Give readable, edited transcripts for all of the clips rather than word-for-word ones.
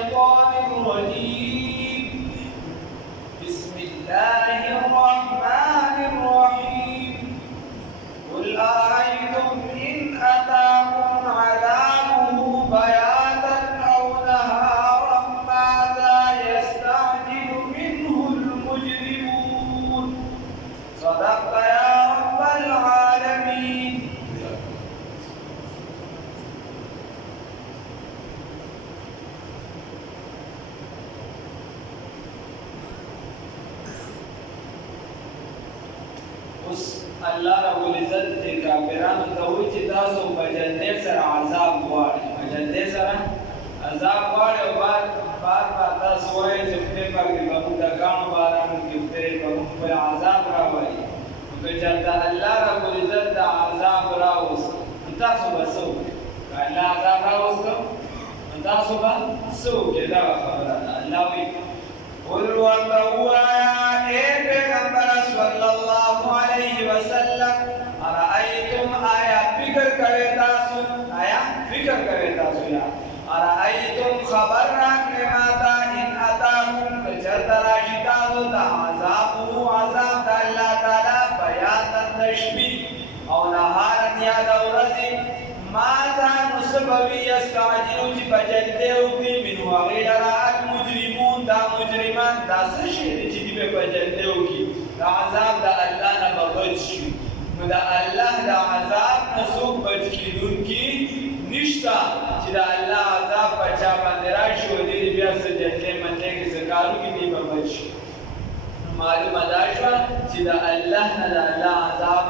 الشيطان الرجيم بسم الله الرحمن الرحيم قل أرأيتم إن أتاكم عذابه بياتا أو نهارا ماذا يستعجل منه المجرمون صدقت يا رب العالمين. اوس الله رب العزت د کافرانو ته وایي چې تاسو په جنت سره عذاب غواړئ، په جنت سره عذاب غواړئ او بعد تاسو وایئ چې خدای پاک دې په موږ د کاڼو بارانو کې خدای په موږ په عذاب راولي. نو که چېرته الله رب العزت د عذاب راوست نو تاسو به څه وکړئ؟ که الله عذاب راوسته نو تاسو به څه وکړئ؟ دغه خبره ده. الله وایي قل ورته ووایه ای پیغمبر صلی الله علیه وسلم ارأیتم آیا فکر کوئ تاسو یا ارأیتم خبر راکړئ ماته ان اتاکم که چېرته راشي تاسو ته عذابه عذاب د الله تعالی بیاتا د شپې او نهارا یا د ورځې ماذا نو څه به وي یستعجلو چې په جلدې وکړي منو هغې لره المجرمون دا مجرمان دا څه شی دی چې دوی به په جلدې وکړي د عذاب د الله نه به بچ شي. نو د الله د عذاب نه څوک بچ کېدونکي نشته چې د الله عذاب په چا باندې راشي او دوی بیا څه جلدې منډې کې څه کار وکړي دوی به بچ شي. نو معلومه دا شوه چې د الله نه د الله عذاب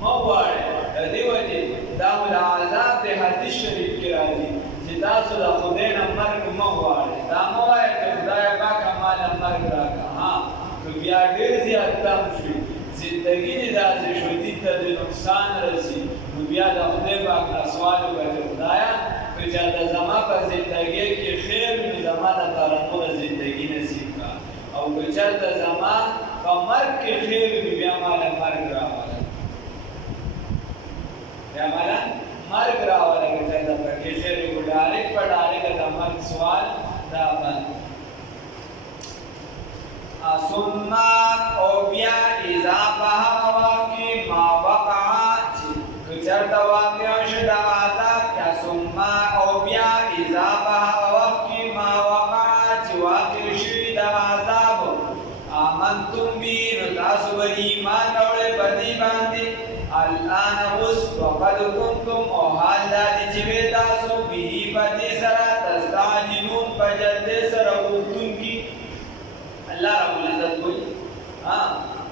مه غواړئ. د دې وجې دا مو د عذاب د حدیث شریف کې راځي چې تاسو د خدای نه مرګ مه غواړئ. دا مه وایئ چې خدایه پاکه ما له مرګ راکړه. که بیا ډېر زیات تم شوي زندګي دې داسې شو دې ته د نقصان رسي نو بیا د خدای پاک نه سوال وکړه چې خدایه که چېرته زما په زندګۍ کې خیر وي نو زما دپاره نوره زندګي نصیب کړه او که چېرته زما په مرګ کې خیر وي بیا ما له مرګ راوله که چېرته پکې خیر وي ډارېک په ډارېکه د مرګ سوال دا بند ثم او بیا اذا په هغه وخت کې ما وقع چې که چېرته واقع شي د عذاب یا ثم او بیا اذا په هغه وخت کې ما وقع چې واقع شوي د عذاب آمنتم به نو تاسو به ایمان راوړئ په دې باندې الآن اوس وقد کنتم او حال دا دی چې وې تاسو به په دې سره تستعجلون په جلدې سره غوښتونکي. الله رب العزت وایي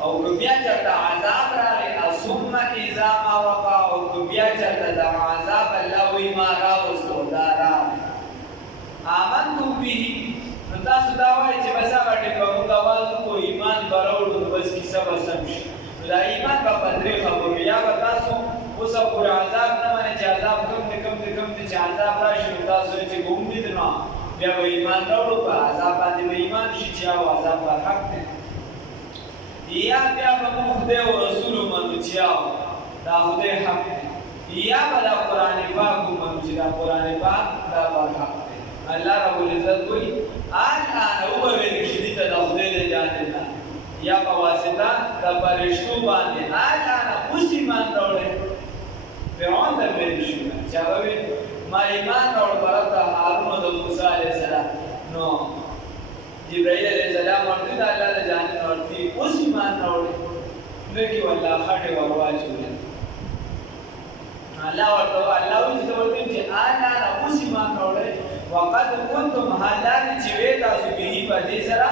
او که بیا چېرته عذاب راغی ثم اذا ما وقع او که بیا چېرته دغه عذاب الله وایي ما راوستو دا راغی آمنتم به نو تاسو دا وایئ چې بس هغه ټکه موږ اول کو ایمان به راوړو نو بس کیسه به سم شي. نو دا ایمان به په درې خبرو یا به تاسو اوسه پورې عذاب نه منئ چې عذاب کم دی چې عذاب راشي نو تاسو وایئ چې ګوم دي نو بیا به ایمان راوړو په عذاب باندې به ایمان شي چې هغه عذاب به حق دی یا بیا به موږ خدای او رسول ومنو چې دا خدای حق دی یا به دا قرآن پاک ومنو چې دا قرآن پاک دا به حق دی. الله رب العزت وایي الآن وبویل شي دې ته د خدای د جانب نه یا په واسطه د فرشتو باندې الآن اوس ایمان راوړئ. فرعون ته ویل شي چې هغه ویل ما ایمان راوړ برته هارون او د موسی علیه السلام نو جبرائیل علیه السلام ورته د الله د جانب ورته اوس ایمان راوړئ نو کې والله خټې ور واچولې. الله وایي چې الآن اوس ایمان راوړئ وقد كنتم حالان چې وې تاسو به په دې سره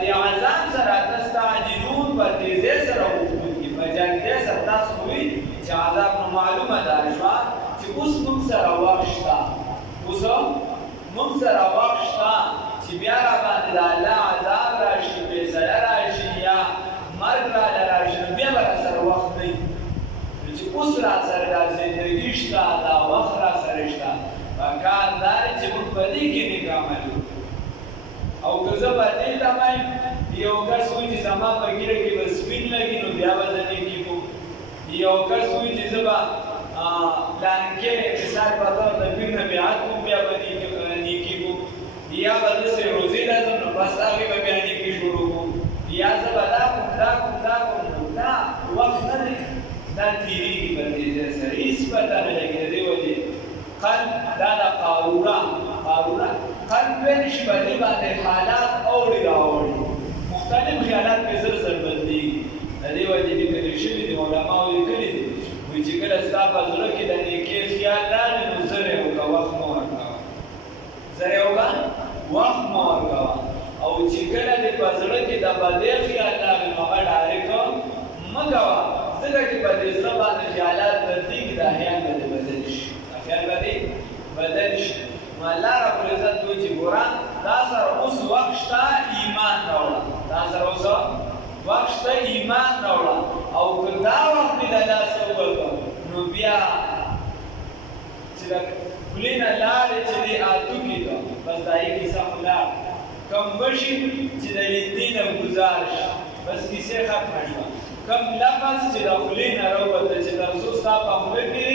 د عذاب سره تستعجلون په تیزۍ سره وغوښتونکي په جلدۍ سره تاسو وایئ چې عذاب نو معلومه ده شوه چې اوس موږ سره وخت شته چې بیا راباندې د الله عذاب راشي فیصله راشي یا مرګ راله راشي نو بیا به راسره وخت نه وي نو چې اوس راسره دا زندګي شته دا وخت راسره شته پکار دا دی چې موږ په دې کې نیک عمل وکړو. او که زه به دې ته وایم یو کس وایي چې زما په ږیره کې به سپین لګي نو بیا به زه نیکي کوم. یو کس وایي چې زه به پلانکې مثال په طور د پیر نه بیعت کوم بیا به نیکي کوم. یا به داسې روزي ته ځم نو بس هغې به بیا نیکي شروع کوم یا زه به دا کوم دا وخت نه دی دا تېرېږي په دې ځای سره هېڅ پته نه لګي د دې وجې قلب دا د قاروره قلب ویلی شي په دې باندې حالات اوړي راوړي مختلف خیالات پرې زر زر بدلېږي د دې وجې لیکلي شوي دي علماو لیکلي دي وایي چې کله ستا په زړه کې د نیکۍ خیال راغی نو زر یې وکړه وخت مه ورکوه وخت مه ورکوه او چې کله دې په زړه کې د بدۍ خیال راغی نو هغه ډایرکټ مه کوه ځکه چې په دې زړه باندې خیالات بدلېږي دا خیال به دې بدل شي بدل شي نو الله رب العزت دوی چې ګوره دا سره اوس وخت شته ایمان راوړه وخت شته ایمان راوړه او که دا وخت دې له لاسه ووتو نو بیا چې د خولې نه لاړې چې دې اتوکي ته بس د هغې کیسه خو لاړه کم بشي چې د لیدې نه ګزار شي بس کیسې ختمه شوه کم لفظ چې د خولې نه راووته چې تر څو ستا په خوله کې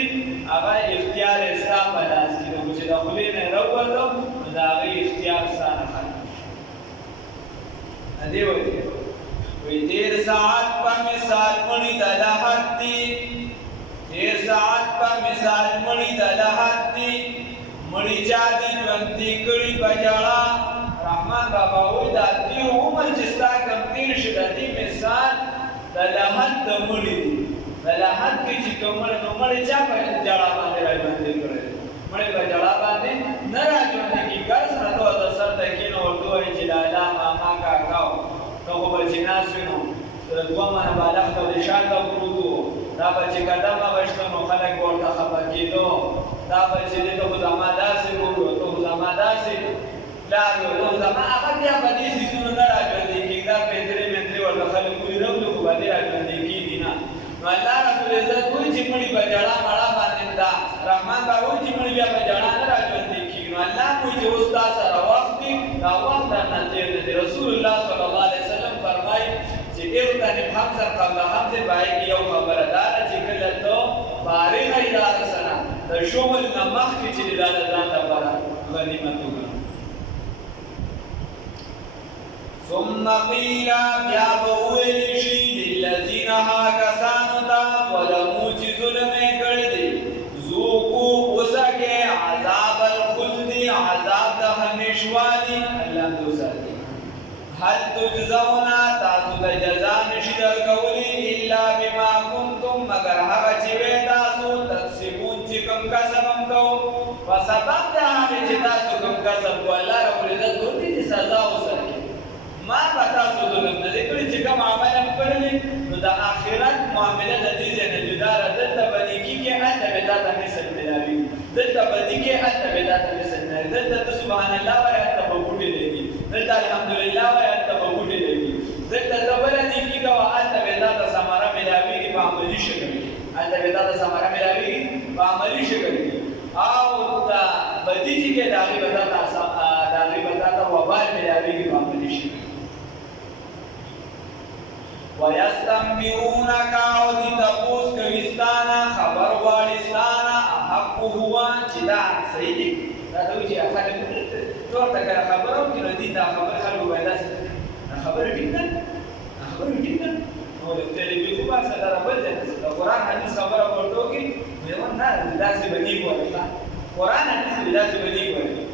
هغه اختیار یې ستا په لاس کې ده خو چې د خولې نه یې راووته نو د هغې اختیار ستا نه ختم شي د دې وجې وایي تېر ساعت په مثال مړي د لحد دي تېر ساعت په مثال مړي د لحد دي مړي چا دي ژوندي کړي په ژړا رحمان بابا وایي دا تېر عمر چې ستا کم تېر شي د دې مثال د لحد د مړي دي د لحد کې چې کوم مړی نو مړی چا په ژړا باندې راژوندی کړی مړی په ژړا باندې نه راژوندی کېږي هر سره ته د سر ته کښېنه ورته ووایي چې لالا ماما کاکا ته خو به چې ناست وي نو دوه منه بالغ ته د شاته پروت وو دا به چې قدمه به شته نو خلک به ورته خفه کېدو دا به چې دی ته خو زما داسې وکړو ته خو زما داسې پلار وي ته خو زما هغه بیا په دې څیزونو نه راژوندی کېږي دا پنترې منترې ورته خلک وایي راولو خو به دې راژوندی کېږي نه نو الله رب العزت وایي چې مړي په ژړا مړه باندې دا رحمان بابا وایي چې مړي بیا په ژړا نه راژوندی کېږي نو الله وایي چې اوس تا سره وخت دی دا وخت درنه تېر دی رسول الله صلی الله علیه وسلم فرمایي چې اغتنم خمسا قبل خمس په هغې کې یو خبره دا ده چې کله ته فارغه یې د هغه سره د شغل نه مخکې چې دا د ځان لپاره غنیمت وګڼه ثم قیل بیا به وویلی شي للذین هغه کسانو ته ظلمو چې ظلم یې کړی دی ذوقوا وڅکئ عذاب الخلد عذاب د همیشوالي الله دې وساتي هل تجزون تاسو د جزا نشي درکولی الا بما کنتم مگر هغه چې وې تاسو تکسبون چې کوم کسب هم کوو په سبب د هغې چې تاسو کوم کسب کوو الله رب العزت ورته چې سزا وساتي ما به تاسو ظلم نه دی کړی چې کوم عمل هم کړی نو د آخرت معامله د دې ځای نه جدا ده دلته به نیکي کې هلته به تا ته مثل ملاوي دلته بدي کې هلته به تا ته مثل نه دلته ته سبحان الله وایې هلته به بوټې لګي دلته الحمدلله وایې هلته به بوټې لګي دلته ته بله نیکي کوه هلته به تا ته ثمره ملاوېږي په عملي شکل کې هلته به تا ته ثمره ملاوېږي په عملي شکل کې او د بدي چې کې د هغې به تا ته وبال ملاوېږي په عملي شکل وَيَسْتَنْبِئُونَكَ او دې تپوس کوي ستانه خبر غواړي ستانه احق هو چې دا صحیح دی دا ته وایي چې خلک ورته کله خبره وکړي نو دې دا خبره خلکو باید داسې دا خبره ټیک ده دا خبره ټیک ده نو د تلویزیون خو بحث دا بل ځای ته د قرآن حدیث خبره ورته وکړي نو نه داسې به دې وایي قرآن حدیث به داسې به دې وایي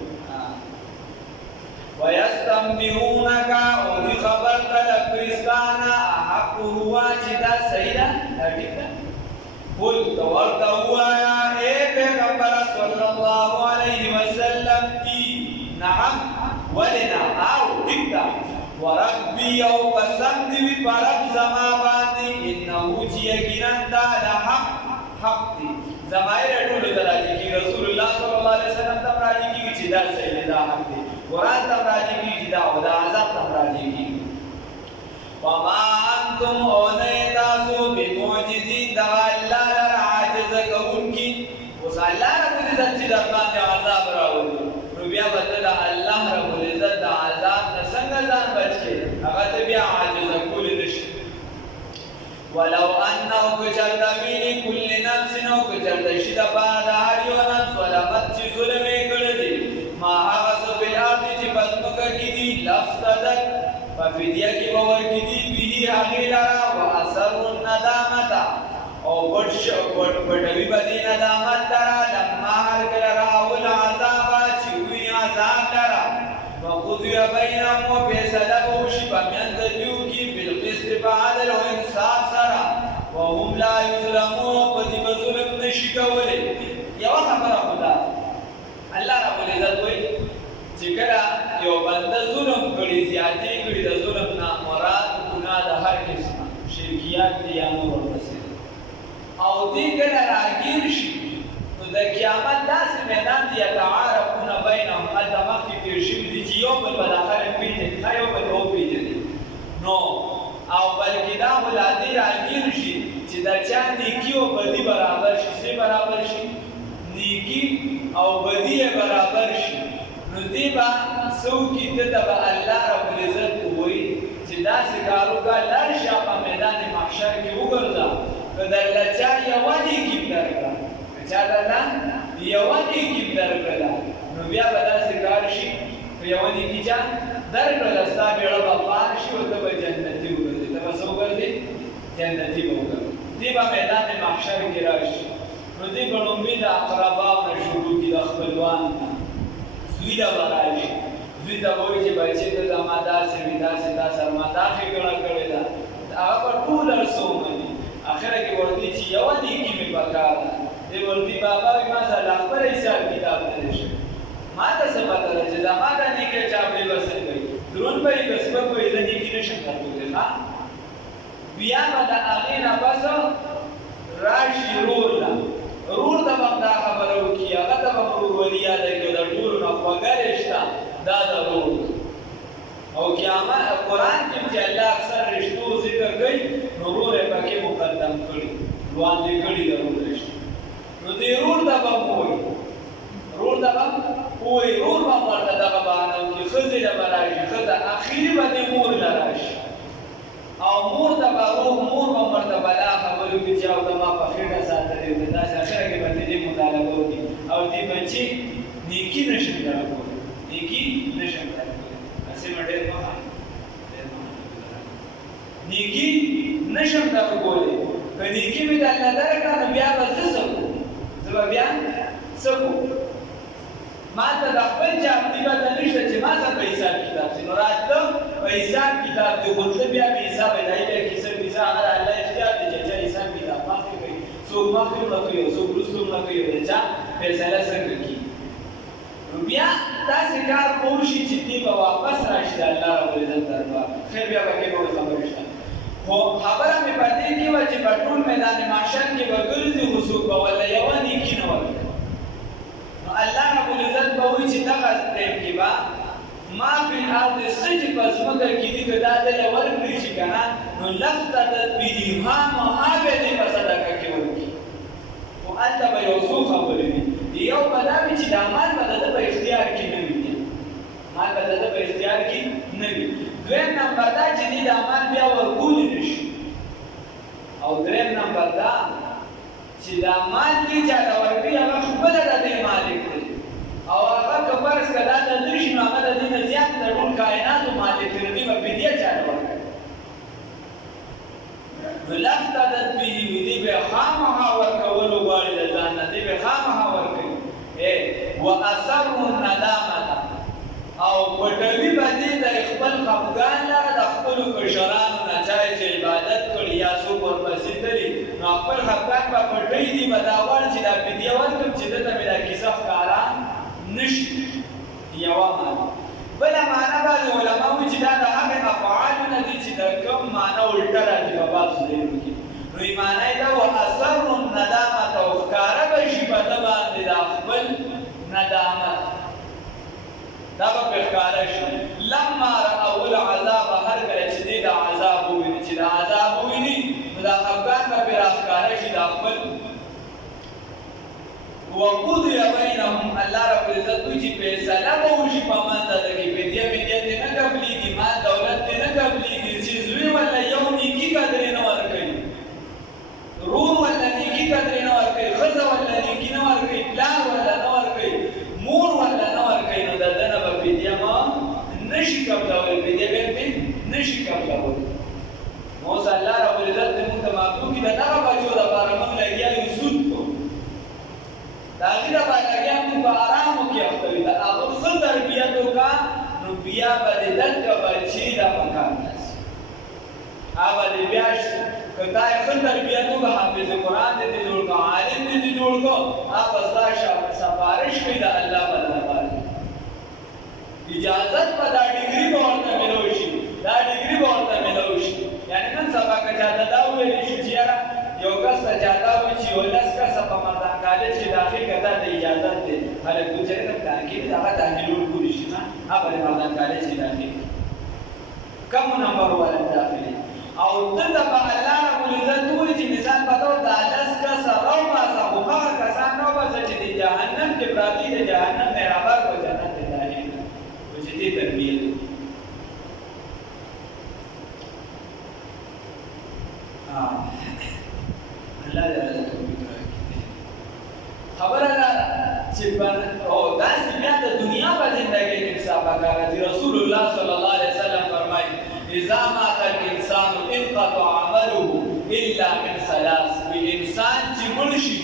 وَيَسْتَنْبِئُونَكَ او دې خبر طلب کوي ستانه احق هو چې دا صحیح ده دا ټیک ده قل ته ورته ووایه ای پیغمبر صلی الله علیه وسلم نعم ولې نه او ټیک ده وربي او قسم دې وي په رب زما باندې انه چې یقینا دا حق دی ضمایر ټولو ته راځي کېږي رسول الله صلی الله علیه وسلم ته راځي کېږي چې دا صحیح دی دا حق دی قرآن ته راځي کېږي دا او دا عذاب ته راځي کېږي وما انتم او نه تاسو بمعجزین دغه الله لره عاجزه کوونکي اوس الله رب العزت چې در باندې عذاب راولي نو بیا به ته د الله رب العزت د عذاب نه څنګه ځان بچ کړې هغه ته بیا عاجزه کولی نه شي ولو انه کچرته وي لکل نفس او کچرته شي دپاره د هر یو نفس ظلمت چې ظلم یې کړی دی ما هغه څه فی الارض چې په لافتدت ففدیه کی باورکی دی بیهی هغی لرا و اثر الندامت او پټوی بدی ندامت لرا لما هرکل راول عذابا چوی عذاب لرا وقضی بینهم و فیصله بوشی پمیند دیو کی بالقسط بعدل و انصاف سرا وهم لا یظلمون پدی بظلم نشی کولی یو خبره خدا الله رب العزت وی چې کله یو بنده ظلم کړي زیاتې کړي د ظلم نه مراد ګناه د هر قسمه شرکیات دي یا نور ورپسې او دې کله راګیر شي نو د قیامت داسې میدان دی یتعارفون بینهم هلته مخکې تېر شوي دي چې یو بل به دا خلک پېژني ښه یو بل به وپېژني نو او بلکې دا به لا دې راګیر شي چې د چا نیکي او بدي برابر شي څه برابر شي نیکي او بدي یې برابر شي نو دی با څوکي دته به الله رب العزت وایي چې داسې کار وکړه لاړ شه په میدان محشر کې وګرځه که درله چا یوه نیکي درکړه که چا درله یوه نیکي درکړله نو بیا به داسې کار شي که یوه نیکي چا درکړله ستا بیړه به پار شي او ته به جنتي وګرځې ته به څه وګرځې جنتي به وګرځې دی به میدان محشر کې راشي نو دی به لومبي د اقرباو نه شروع کړي د خپلوانو نه زوی دا برایشی زوی دا بوئی چه بچه تا زما داسې وي داسې تا سره ما دا ښېګڼه کړې ده هغه به ټول هر څه ومني اخره کې ورته چې یوه نیکي مې پکار ده دی ورته بابا وي ما سره لا خپله حساب کتاب نه دی شوی ما ته څه پته ده چې زما دا نیکۍ چاپړې به څه کوي دروند به یې که سپک به یې زه نیکي نشم درکولی ښه بیا به د هغې نه پس راشي رور ته رور ته به دا خبره وکړي هغه ته به ورورولي یاده کړي د ټولو نه خوږه رشته دا د رور او قیامت قرآن کې چې الله اکثر رشتو ذکر کوي نو رور یې پکې مقدم کړي وړاندې کړي د رور رشته نو دې رور ته به ووایي رور ته به ووایي رور به ورته دغه بهانه وکړي ښځې له به راشي ښځه اخري به دې مور له راشي او مور ته به مور به ورته بلا خبرې وکړي چې او ته ما په خېټه ساتلې وې داسې اخره کې به دې مطالبه وکړي او دې بچي نیکي نشم درکولی نیکي نشم درکولی هسې به ډېر مه نیکي نشم درکولی که نیکي مې درله درکړه نو بیا به زه څه کوم زه به بیا څه کوم ما ته د خپل چاپلي پته نشته چې ما څه په حساب کتاب شي نو راتله په حساب کتاب کې خو تله بیا بې حسابه دی بیا کیسه ویسه هغه د الله اختیار دی چې چا حساب کتاب مخکې کوي څوک مخکې نه کوي او څوک وروسته نه کوي د چا فیصله څنګه کېږي نو بیا داسې کار به وشي چې دې به واپس راشي د الله ربالعزت دربار خیر بیا پکې به خبرې شته خو خبره مې په دې کې وه چې په ټول میدان محشر کې به ګرځي خو څوک به ورله یوه نیکي نه ورکوي نو الله رب العزت به وایي چې دغه ټیم کې به ما فی الارض څه چې په ځمکه کې دي که دا دله ورکړي شي که نه نو لافتدت به خامخا به یې په صدقه کې ورکړي خو هلته به یو څو خبرې وي یو به دا وي چې دا مال به د ده په اختیار کې نه وي مال به د ده په اختیار کې نه وي دویم نمبر دا چې دې دا مال بیا ورکولی نه شي او دریم نمبر دا چې دا مال دې چاته ورکړي هغه خپله د دې مالک دی او هغه که فرض که دا د ده شي نو هغه د دې نه زیات د ټول کائناتو مالک دی نو دې به فدیه چاته ورکوي نو لافتدت به دې به خامخا ورکولو غواړي د ځان نه دې به خامخا ورکوي واثروا الندامة او پټوي به دې د خپل خفګان لره د خپلو کشرانو نه چا چې عبادت کړي یا څوک ورپسې تلي نو خپل خفګان به پټوي دي به دا غواړي چې دا فدیه ورکړم چې دته مې دا کیسه ښکاره نه شي یوه معنی بله معنی بعضې علما وایي چې دا د هغې افعالو نه دي چې د کوم معنی الټه راځي په بعضو ځایونو کې نو یې معنی یې دا واثروا الندامة او ښکاره به شي په ده باندې دا خپل ندامت دا به پرې ښکاره شي لما رأوا العذاب هر کله چې دې د عذاب وویني چې د عذاب وویني نو دا خفګان به پرې راښکاره شي دا خپل وقضي بینهم الله رب العزت وایي چې فیصله به وشي په منځ د کې فدیه دې نه قبلېږي مال دولت دې نه قبلېږي چې زوی ورله یو نیکي قدرې نه ورکوي رور ورله نیکي قدرې نه ورکوي ښځه ورله نیکي نه ورکوي پلار ورله نه ورکوي مور ورله نه ورکوي نو د ده نه به فدیه نه شي قبلولی کتا یې ښه تربیت وکړه حافظ قرآن دې جوړ کړه عالم دې جوړ کړه هغه ستا سفارش کوي د الله په دربار کې اجازت په دا ډګري به ورته میلاو شي دا ډګري به ورته میلاو شي یعنې نن سبا که چاته دا وویلی شو چې یاره یو کس ته چاته وایي چې یو 10 کسه په مردان کالج کې داخل کړه دا د اجازت دی خلک وایي چې پلان کې دې هغه داخل ورکړي شي نه هغه د مردان کالج کې داخل کم نمبر والا داخلي او دلته به الله رب العزت وایي چې مثال په طور دا 10 کسه راوباسه خو هغه کسان راوباسه چې د جهنم کې پراته د جهنم نه رابر په جنت کې داخل چې دې تربیت الله دې توفیق راکړي خبره ده چې او داسې بیا د دنیا په زندګۍ کې مسابقه راځي رسول الله صلی الله علیه وسلم فرمایي اذا مات الانسان انقطع عمله الا من ثلاث انسان چې مړ شي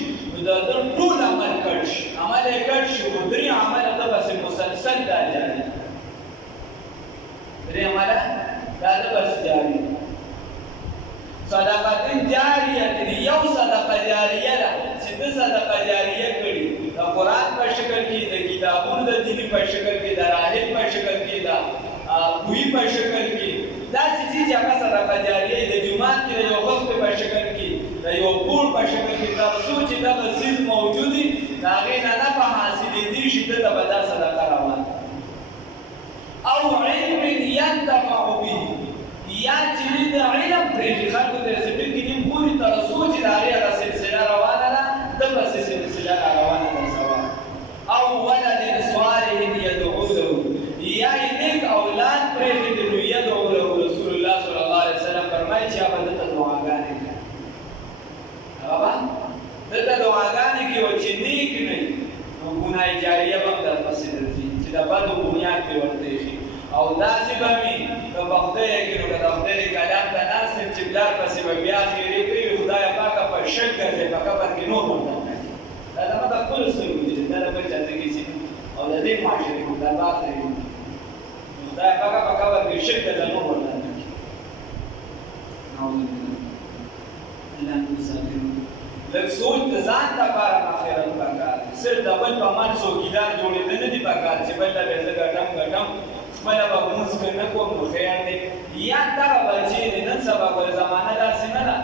د ټول عمل کړ شي عمل یې کړ شي او درې عمل د بس مسلسل دا جاري درې عمل دا د بس جاري صدقه جاریه دې یو صدقه جاریه ده چې د صدقه جاریه کړي د قرآن په شکل کې د کتابونو د دین په شکل کې د راهب په شکل کې د کوی په شکل کې داسې چې هغه صدقه جاریه د جمعات کې د یو وخت په شکل کې د یو کور په شکل کې تر څو چې دغه څیز موجودي د هغې نه په حاصلېدي شي ته به دا صدقه روانه او علم ينتفع به یا چې د علم پرې خلکو د رسېدل کې نیم پورې تر څو چې د هغې هغه سلسله روانه ده د پسې سلسله روانه ده سوا او ولد صالح يدعو له یا یې نیک اولاد پرېښودي نو یدعو له رسول الله صلی الله علیه وسلم فرمایي چې هغه دته دعاګانې کوي هغه به دته دعاګانې کوي او چې نیک نه وي نو ګناه جاریه به هم درپسې درځي چې د بدو بنیاد پرې ورته ایښي او داسې به وي که په خدای کې نو که د خدای کلام ته ناست یم چې پلار پسې به بیا خیرې کوي خدایه پاکه په شک ګرځې په قبر کې نور ورته نه کوي دا زما د خپلو سترګو دي دا د بل چا څه کیسې او د دې معاشرې مطالبات لري خدایه پاکه په قبر کې شک ګرځې نور ورته نه کوي نعوذ بالله الله مسافر لږ سوچ د ځان لپاره آخرت پکار دی صرف د بل په من څوکیدار جوړېدل نه دي پکار چې بل ته به زه ګټم خپله به لمونځ که نه کوم نو خیر دی یا دغه بچې دی نن سبا ګوره زمانه داسې نه ده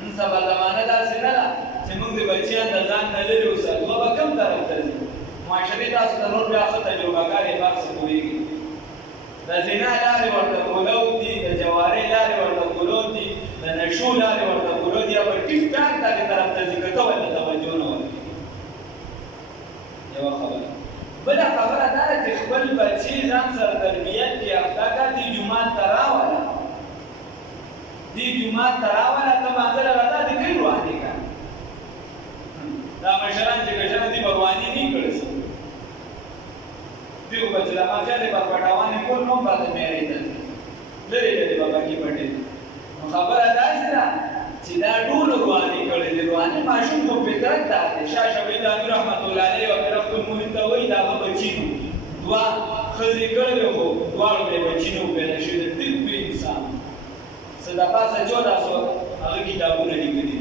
نن سبا زمانه داسې نه ده چې موږ د بچیان د ځان نه لرې وساتو به کوم طرف ته ځي معاشرې تاسو ته نور بیا ښه تجربهګار یې بار څه پوهېږي د زنا لارې ورته کولو دي د جوارۍ لارې ورته کولو دي د نشو لارې ورته کولو دي یا به ټیک ټاک دغې طرف ته ځي که ته ورته توجه نه ورکړي یوه خبره بله خبره دا ده چې خپل بچې ځان سره تربیت کې یافته کړه دې جومات ته راوله دې جومات ته راوله ته مانځه له راځه دې کوي روانې کړه دا مشران چې کشران دي به روانې نه کړی څه دې خو به چې د مافیا د به پټاوانې کول نو هم راته میرې ته لرې لرې به باقي پټې نو خبره داسې ده چې دا ټول روانې کړې دي روانې ماشوم خو فطرت دا دی شاه شفیع داني رحمت الله علیه او طرف المؤمن ته وایي دا هغه بچي نو دوه ښځې کړې خو دواړو به یې بچي نه پیدا شوي د طب انسان څه د پاسه 1400 هغه کتابونه لیکلي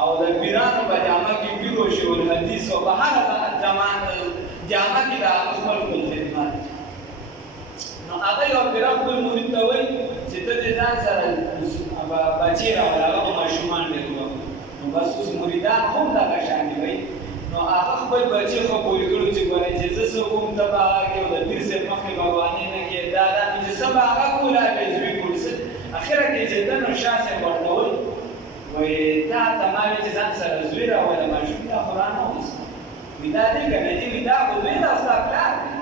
او د پیرانو په جامه کې پیرو شي او حدیث او په هر جامه کې د خپل کل خدمت نو هغه یو پیر خپل مرید ته وایي چې ته دې ځان سره بچی راوړه هغه ماشومان ډېر وو نو بس اوس مریدان هم دغه شان دي وایي نو هغه خپل بچی خو پوه کړو چې ګورې چې زه څه کوم ته به هغه کې او د پیر صاحب مخکې به روانې نه کړې دا نو چې څه به هغه کوله به زوی کړي څه اخره کې چې ته نو شاه صاحب ورته وایي وایي تا ته ما وایي چې ځان سره زوی راوړه ماشوم دا خو رانه اوسه وایي دا دی که نه دي وایي دا خو زوی دا ستا پلار دی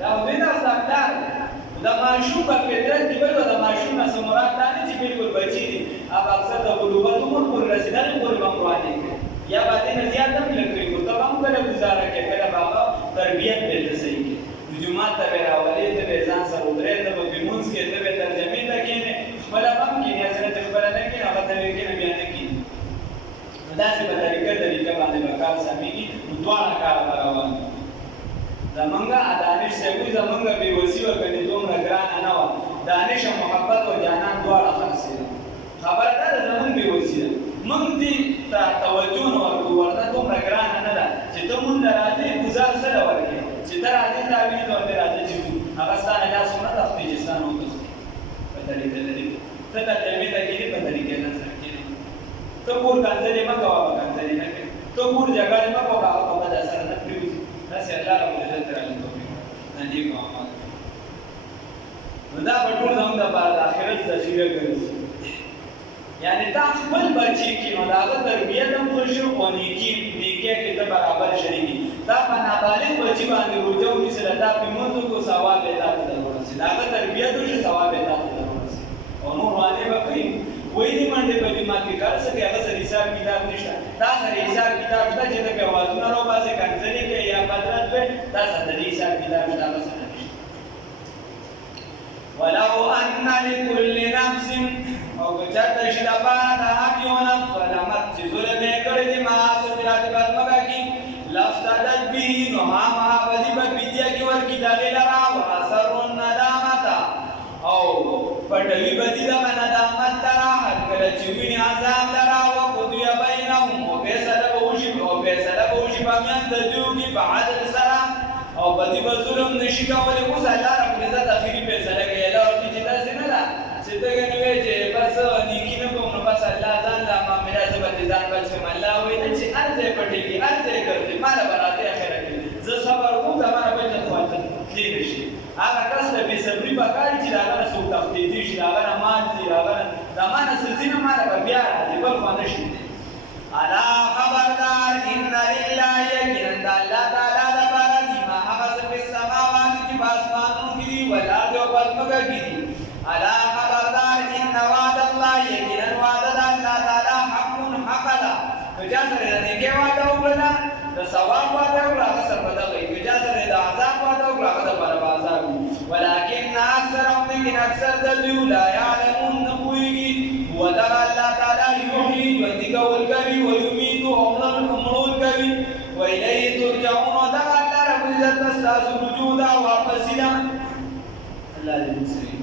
دا خو زوی دا ستا پلار دی د ماشوم په فطرت کې وایي د ماشوم نه څه مراد دا نه چې بالکل بچي دي هغه اکثر د بلوغت عمر پورې رسېدلو پورې به هم روانې کوي یا به دې نه زیات هم لږ کوي ورته به هم کله ګزاره کوي کله به هغه تربیت بېرته صحیح کړي نو جومات ته به یې راولې ته به یې ځان سره ودرې ته به لمونځ کې ته به یې ترجمې ته کښېنې خپله به هم کښېنې هسې نه چې خپله نه کښېنې هغه ته به یې کښېنه بیا نه کښېنې نو داسې به طریقه باندې به کار سمېږي نو دواړه کاره به روان وي زمونږه دانش صاحب وایي زمونږه بېوسي وه که دې دومره ګرانه نه وه دانش او محبت او جانان دواړه خرڅېدل ورپسې ده موږ دې ته توجه نه ورکوو ورته دومره ګرانه نه ده چې ته مونږ له راځې ګزار څه له ورکړې چې ته راځې تا وینې ته ورته راځې چې ځو هغه ستا نه لاس ونه تښتي چې ستا نه وتښتي په طریقه لري ته دا جامې ته کېږي په طریقې نه سره کېږي ته کور کنځلې مه کوه په کنځلې نه کوې ته کور جګړې مه کوه هغه په بده سره نه پرېوځي داسې الله ربالعزت رالې توفیق نه نیکو اعمال نو دا به ټول زموږ دپاره د آخرت ذخیره ګرځي یعنی تا خپل بچی کې نو د هغه تربیت هم ښه شو او نیکۍ کې ته برابر شریکي تا په نابالغ بچي باندې روژه ونیسله تا پرې لمونځ وکړو ثواب یې تا ته در ورسېد د هغه تربیت وشو ثواب یې تا ته در ورسېد او نور واده به کوي ویلې منډې به دې ماتې کار څه کوي هغه سره حساب کتاب نشته تا سره حساب کتاب شته چې ته پرې اوازونه راوباسې کنځلې کوې یا بدرت کوې تا سره د دې حساب کتاب شته هغه سره نشته ولو ان لكل نفس او چرته شي لپاره د هر یو نفس ظلمت چې ظلم یې کړی دی معاصي په ځمکه کې لافتدت به نو هغه به په فدیه کې ورکړي د هغې لره واسروا الندامة او پټوي به دي دغه ندامت لره هر کله چې ویني عذاب لره وقضي بینهم او فیصله به وشي په میانځ د دوی کې په عدل سره او بدی به ظلم نشي کولی اوس الله ربالعزت اخري فیصله کوي الله ورته چې داسې نه ده چې ته ګنې وایې چې بس نیکي نه کوم نو بس الله ځان له معامله زه به دې ځان بچ کړم الله وایي نه چې هر ځای پټېږي هر ځای ګرځي ما له به راځي اخره کې زه صبر کوم زما نه بل ته تللی نه شي هغه کس ته بېصبري پکار چې د هغه نه څوک تښتېدي شي د هغه نه مال ځي د هغه نه د ما نه څه ځي نه ما له به بیا راځي بل خوا نه شي الا خبردار ان لله یقینا د الله تعالی دپاره دي ما هغه څه په سماواتو کې په اسمانونو کې دي والارض او په ځمکه کې دي الا خبردار ان وعد الله یقینا وعده د الله تعالی حق حق ده نو چا سره د نیکۍ وعده وکړله د ثواب وعده وکړه هغه سره به دغه وي که چا سره د عذاب وعده وکړه هغه دپاره به عذاب وي ولکن اکثرهم لیکن اکثر د دوی لا یعلمون نه پوهېږي هو دغه الله تعالی یحیي ژوندي کول کوي ویمیت او مړول کوي وإلیه ترجعون او دغه الله ربالعزت ته ستاسو رجوع ده واپسي ده الله دې موږ سره